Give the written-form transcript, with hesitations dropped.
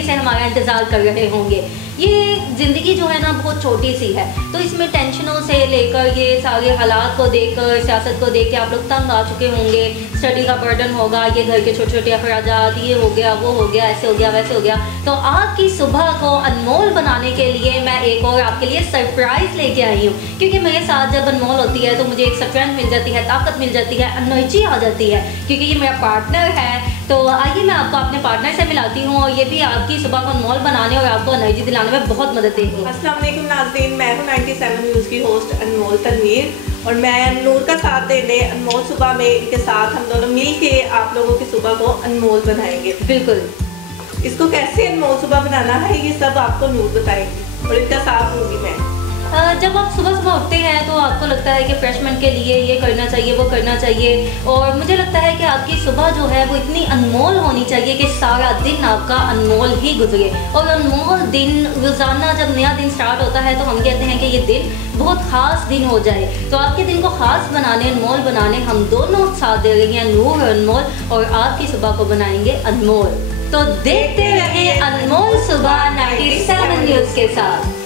बेसब्री से हमारा इंतज़ार कर रहे होंगे। ये ज़िंदगी जो है ना बहुत छोटी सी है, तो इसमें टेंशनों से लेकर ये सारे हालात को देखकर, सियासत को देख के आप लोग तंग आ चुके होंगे। स्टडी का बर्डन होगा, ये घर के छोटे छोटे अखराजात, ये हो गया वो हो गया, ऐसे हो गया वैसे हो गया। तो आपकी सुबह को अनमोल बनाने के लिए मैं एक और आपके लिए सरप्राइज़ लेके आई हूँ, क्योंकि मेरे साथ जब अनमोल होती है तो मुझे एक स्ट्रेंथ मिल जाती है, ताकत मिल जाती है, एनर्जी आ जाती है, क्योंकि ये मेरा पार्टनर है। तो आइए मैं आपको अपने पार्टनर से मिलाती हूँ, और ये भी आपकी सुबह को अनमोल बनाने और आपको एनर्जी दिलाने में बहुत मदद देगी। अस्सलाम वालेकुम नाज़रीन, मैं हूँ 97 न्यूज़ की होस्ट अनमोल तनवीर, और मैं नूर का साथ देने अनमोल सुबह में इनके साथ हम दोनों मिल के आप लोगों की सुबह को अनमोल बनाएंगे। बिल्कुल, इसको कैसे अनमोल सुबह बनाना है ये सब आपको नूर बताएंगी और इनका साथ दूंगी मैं। जब आप सुबह सुबह उठते हैं तो आपको लगता है कि फ्रेशमैन के लिए ये करना चाहिए, वो करना चाहिए, और मुझे लगता है कि आपकी सुबह जो है वो इतनी अनमोल होनी चाहिए कि सारा दिन आपका अनमोल ही गुजरे। और अनमोल दिन, रोज़ाना जब नया दिन स्टार्ट होता है तो हम कहते हैं कि ये दिन बहुत ख़ास दिन हो जाए। तो आपके दिन को ख़ास बनाने, अनमोल बनाने हम दोनों साथ दे रही हैं, नूर और अनमोल, और आपकी सुबह को बनाएंगे अनमोल। तो देखते रहे अनमोल सुबह 97 न्यूज़ के साथ।